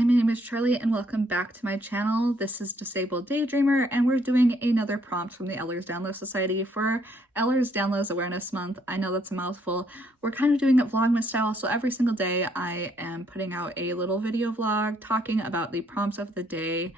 Hi, my name is Charlie and welcome back to my channel. This is Disabled Daydreamer and we're doing another prompt from the Ehlers Danlos Society for Ehlers Danlos Awareness Month. I know that's a mouthful. We're kind of doing it Vlogmas style, so every single day I am putting out a little video vlog talking about the prompts of the day,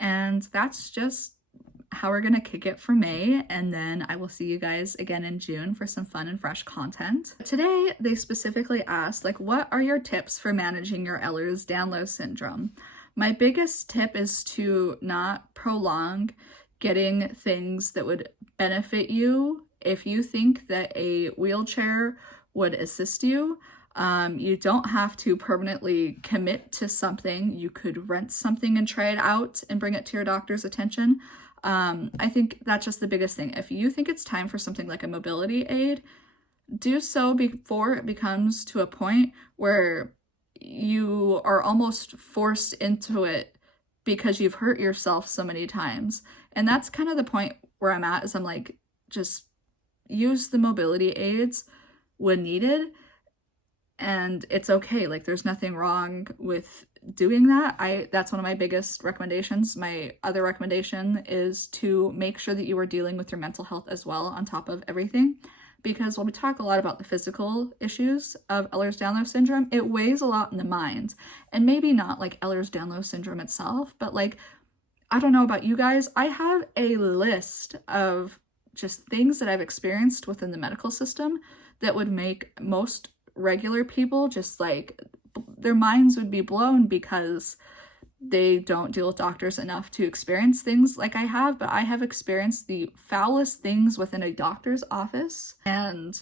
and that's just how we're gonna kick it for May, and then I will see you guys again in June for some fun and fresh content. Today, they specifically asked, what are your tips for managing your Ehlers-Danlos syndrome? My biggest tip is to not prolong getting things that would benefit you. If you think that a wheelchair would assist you, you don't have to permanently commit to something. You could rent something and try it out and bring it to your doctor's attention. I think that's just the biggest thing. If you think it's time for something like a mobility aid, do so before it becomes to a point where you are almost forced into it because you've hurt yourself so many times. And that's kind of the point where I'm at, is I'm like, just use the mobility aids when needed. And it's okay. There's nothing wrong with doing that. That's one of my biggest recommendations. My other recommendation is to make sure that you are dealing with your mental health as well on top of everything. Because while we talk a lot about the physical issues of Ehlers-Danlos syndrome, it weighs a lot in the mind. And maybe not Ehlers-Danlos syndrome itself, but I don't know about you guys, I have a list of just things that I've experienced within the medical system that would make most regular people just their minds would be blown, because they don't deal with doctors enough to experience things like I have. But I have experienced the foulest things within a doctor's office, and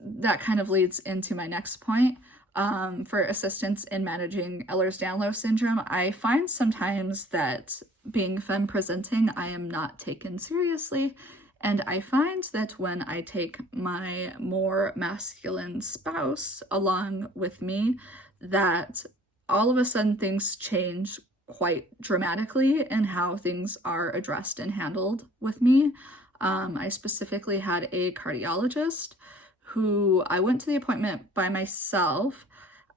that kind of leads into my next point. For assistance in managing Ehlers-Danlos syndrome, I find sometimes that being femme presenting, I am not taken seriously. And I find that when I take my more masculine spouse along with me, that all of a sudden things change quite dramatically in how things are addressed and handled with me. I specifically had a cardiologist who I went to the appointment by myself,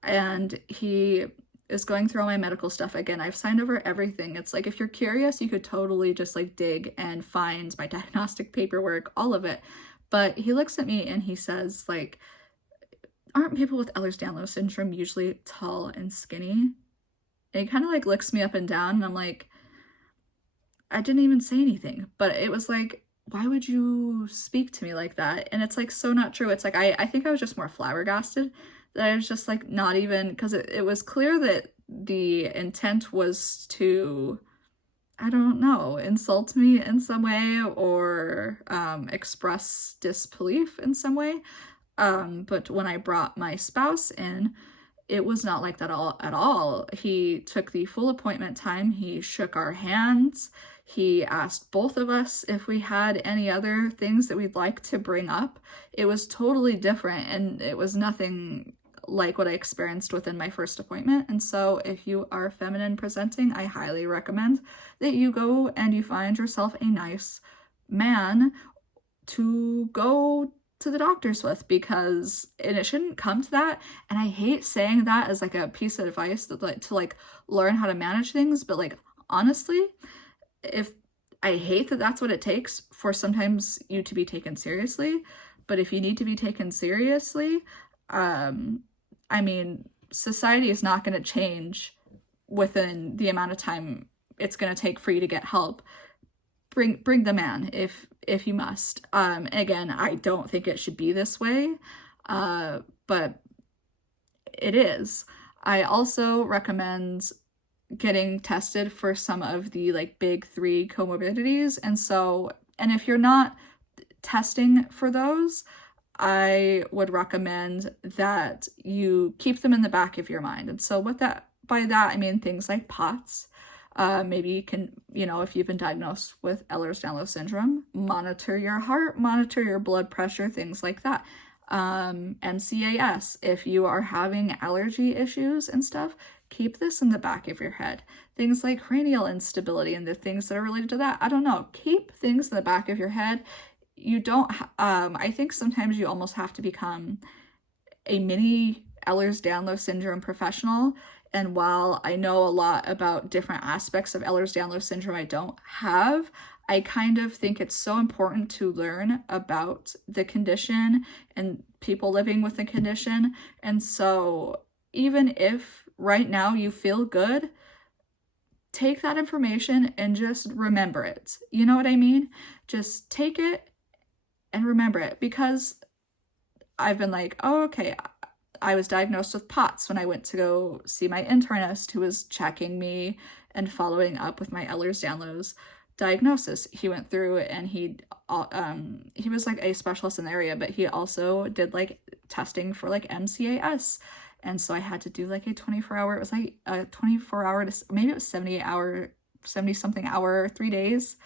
and he is going through all my medical stuff. Again, I've signed over everything. It's if you're curious, you could totally just dig and find my diagnostic paperwork, all of it. But he looks at me and he says, aren't people with Ehlers-Danlos syndrome usually tall and skinny? And he kind of licks me up and down, and I'm like, I didn't even say anything. But it was why would you speak to me like that? And it's so not true. It's I think I was just more flabbergasted, that I was just not even, because it was clear that the intent was to, I don't know, insult me in some way, or express disbelief in some way. But when I brought my spouse in, it was not like that at all. He took the full appointment time. He shook our hands. He asked both of us if we had any other things that we'd like to bring up. It was totally different, and it was nothing like what I experienced within my first appointment. And so if you are feminine presenting, I highly recommend that you go and you find yourself a nice man to go to the doctors with, and it shouldn't come to that. And I hate saying that as a piece of advice that to learn how to manage things, but honestly, if I hate that that's what it takes for sometimes you to be taken seriously. But if you need to be taken seriously, society is not going to change within the amount of time it's going to take for you to get help. Bring the man if you must. Again, I don't think it should be this way, but it is. I also recommend getting tested for some of the big 3 comorbidities. And if you're not testing for those, I would recommend that you keep them in the back of your mind. And so by that, I mean things like POTS. Maybe you can, if you've been diagnosed with Ehlers-Danlos syndrome, monitor your heart, monitor your blood pressure, things like that. NCAS, if you are having allergy issues and stuff, keep this in the back of your head. Things like cranial instability and the things that are related to that, I don't know, keep things in the back of your head. You don't, I think sometimes you almost have to become a mini Ehlers-Danlos syndrome professional And while I know a lot about different aspects of Ehlers-Danlos syndrome I don't have, I kind of think it's so important to learn about the condition and people living with the condition. And so even if right now you feel good, take that information and just remember it. You know what I mean? Just take it and remember it, because I've been like, oh, okay, I was diagnosed with POTS when I went to go see my internist who was checking me and following up with my Ehlers-Danlos diagnosis. He went through and he was like a specialist in the area, but he also did like testing for like MCAS. And so I had to do like a 24-hour, it was like a 24-hour, maybe it was 70-something hour, 3 days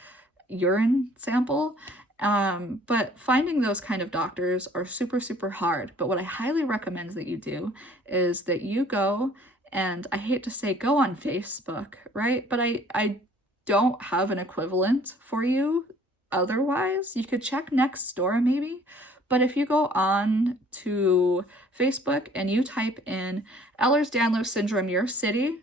urine sample. But finding those kind of doctors are super, super hard. But what I highly recommend that you do is that you go, and I hate to say go on Facebook, right? But I don't have an equivalent for you otherwise. You could check Nextdoor maybe. But if you go on to Facebook and you type in Ehlers-Danlos syndrome, your city,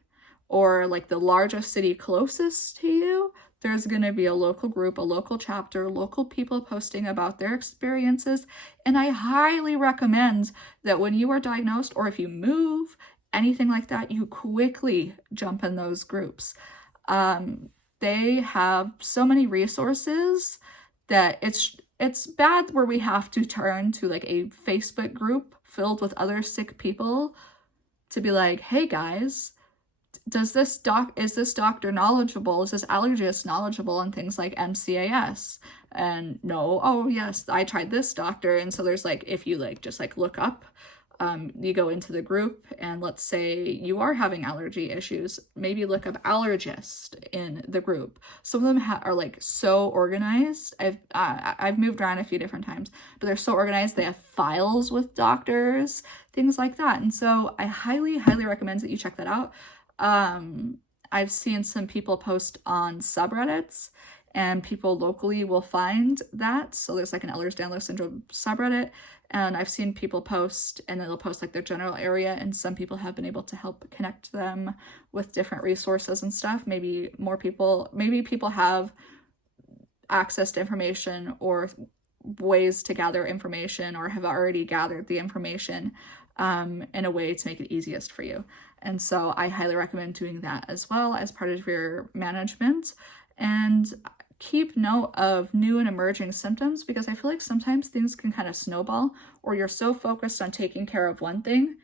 or like the largest city closest to you, there's going to be a local group, a local chapter, local people posting about their experiences. And I highly recommend that when you are diagnosed, or if you move, anything like that, you quickly jump in those groups. They have so many resources that it's bad where we have to turn to like a Facebook group filled with other sick people to be like, hey guys, is this doctor knowledgeable? Is this allergist knowledgeable on things like MCAS? And no, oh yes, I tried this doctor. And so there's like, if you like just like look up, you go into the group, and let's say you are having allergy issues, maybe look up allergist in the group. Some of them are like so organized. I've moved around a few different times, but they're so organized. They have files with doctors, things like that. And so I highly, highly recommend that you check that out. I've seen some people post on subreddits, and people locally will find that. So there's like an Ehlers-Danlos syndrome subreddit, and I've seen people post, and they'll post like their general area, and some people have been able to help connect them with different resources and stuff. Maybe people have access to information or ways to gather information, or have already gathered the information in a way to make it easiest for you. And so I highly recommend doing that as well as part of your management. And keep note of new and emerging symptoms, because I feel like sometimes things can kind of snowball, or you're so focused on taking care of one thing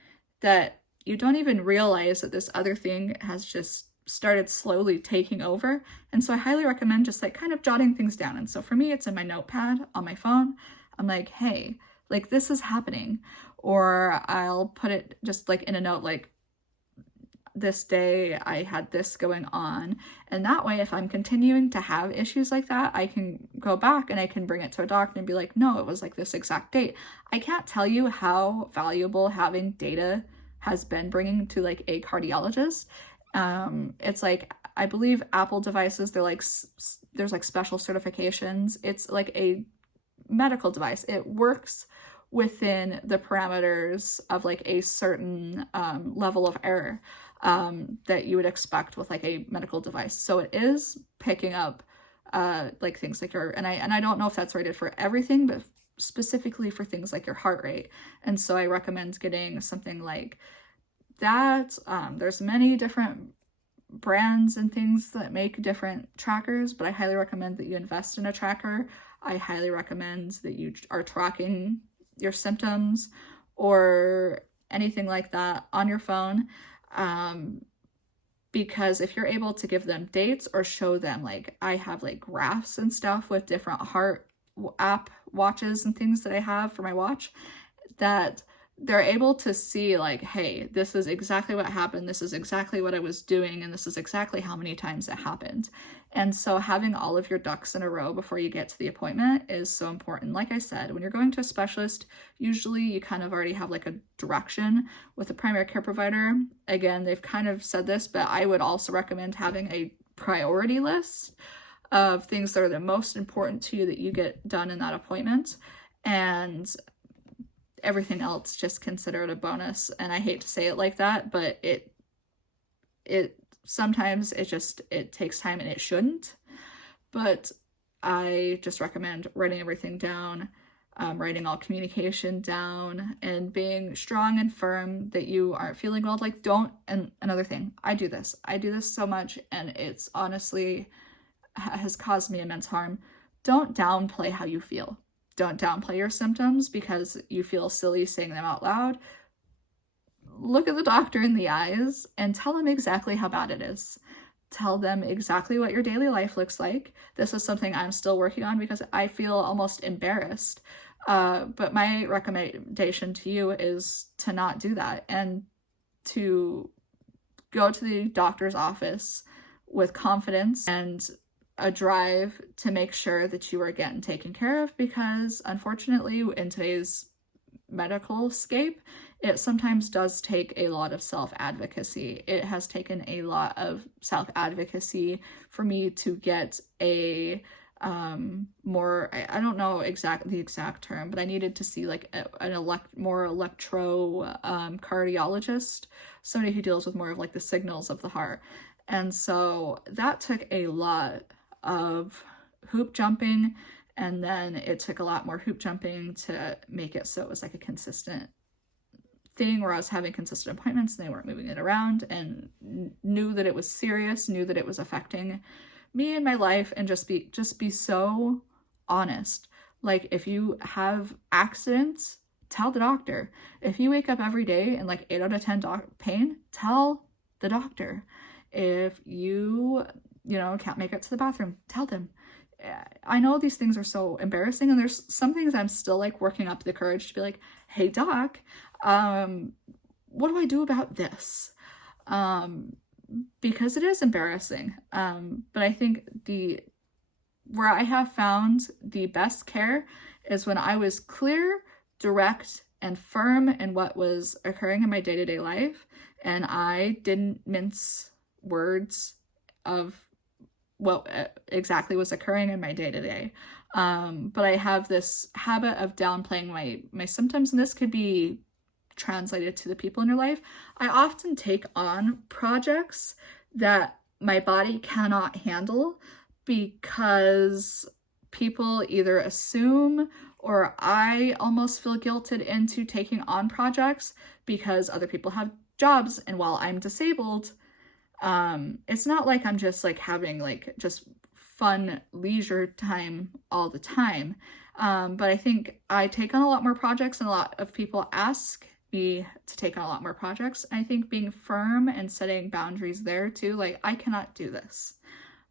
that you don't even realize that this other thing has just started slowly taking over. And so I highly recommend just like kind of jotting things down. And so for me, it's in my notepad on my phone. I'm like, hey, like this is happening. Or I'll put it just like in a note, like this day I had this going on. And that way, if I'm continuing to have issues like that, I can go back and I can bring it to a doctor and be like, no, it was like this exact date. I can't tell you how valuable having data has been bringing to like a cardiologist. It's like, I believe Apple devices, there's like special certifications. It's like a medical device. It works within the parameters of like a certain level of error that you would expect with like a medical device. So it is picking up like things like and I don't know if that's rated for everything, but specifically for things like your heart rate. And so I recommend getting something like that. There's many different brands and things that make different trackers, but I highly recommend that you invest in a tracker. I highly recommend that you are tracking your symptoms or anything like that on your phone, because if you're able to give them dates or show them, like I have like graphs and stuff with different heart app watches and things that I have for my watch, that they're able to see like, hey, this is exactly what happened, this is exactly what I was doing, and this is exactly how many times it happened. And so having all of your ducks in a row before you get to the appointment is so important. Like I said, when you're going to a specialist, usually you kind of already have like a direction. With a primary care provider, again, they've kind of said this, but I would also recommend having a priority list of things that are the most important to you that you get done in that appointment, and everything else just consider it a bonus. And I hate to say it like that, but sometimes it takes time and it shouldn't, but I just recommend writing everything down, writing all communication down, and being strong and firm that you aren't feeling well. Like, don't, and another thing, I do this so much, and it's honestly has caused me immense harm. Don't downplay how you feel. Don't downplay your symptoms because you feel silly saying them out loud. Look at the doctor in the eyes and tell them exactly how bad it is. Tell them exactly what your daily life looks like. This is something I'm still working on because I feel almost embarrassed. But my recommendation to you is to not do that and to go to the doctor's office with confidence and a drive to make sure that you are getting taken care of, because unfortunately in today's medical scape, it sometimes does take a lot of self-advocacy. It has taken a lot of self-advocacy for me to get a more, I don't know the exact term, but I needed to see like more electro cardiologist, somebody who deals with more of like the signals of the heart. And so that took a lot of hoop jumping, and then it took a lot more hoop jumping to make it so it was like a consistent thing where I was having consistent appointments and they weren't moving it around, and knew that it was serious, knew that it was affecting me and my life, and just be so honest. Like, if you have accidents, tell the doctor. If you wake up every day in like 8 out of 10 pain, tell the doctor. If you can't make it to the bathroom, tell them. I know these things are so embarrassing, and there's some things I'm still like working up the courage to be like, hey doc, what do I do about this? Because it is embarrassing. But I think where I have found the best care is when I was clear, direct, and firm in what was occurring in my day-to-day life, and I didn't mince words of what exactly was occurring in my day-to-day. But I have this habit of downplaying my symptoms, and this could be translated to the people in your life. I often take on projects that my body cannot handle because people either assume, or I almost feel guilted into taking on projects because other people have jobs, and while I'm disabled, it's not like I'm just like having like just fun leisure time all the time. But I think I take on a lot more projects, and a lot of people ask me to take on a lot more projects. I think being firm and setting boundaries there too, like, I cannot do this.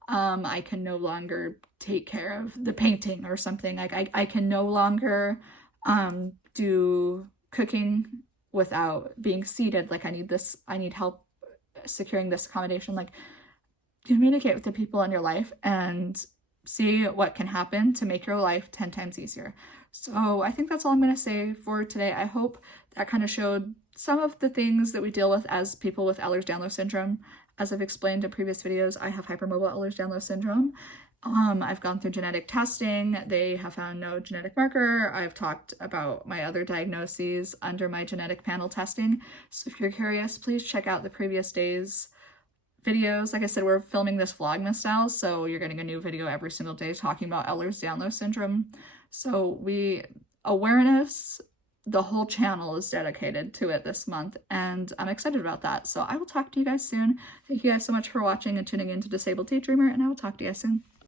I can no longer take care of the painting or something. Like, I can no longer do cooking without being seated. Like, I need help securing this accommodation. Like, communicate with the people in your life and see what can happen to make your life 10 times easier. So I think that's all I'm going to say for today. I hope that kind of showed some of the things that we deal with as people with Ehlers-Danlos syndrome. As I've explained in previous videos, I have hypermobile Ehlers-Danlos syndrome. I've gone through genetic testing. They have found no genetic marker. I've talked about my other diagnoses under my genetic panel testing. So if you're curious, please check out the previous days' videos. Like I said, we're filming this Vlogmas style, so you're getting a new video every single day talking about Ehlers-Danlos syndrome. So awareness, the whole channel is dedicated to it this month, and I'm excited about that. So I will talk to you guys soon. Thank you guys so much for watching and tuning in to Disabled Daydreamer, and I will talk to you guys soon.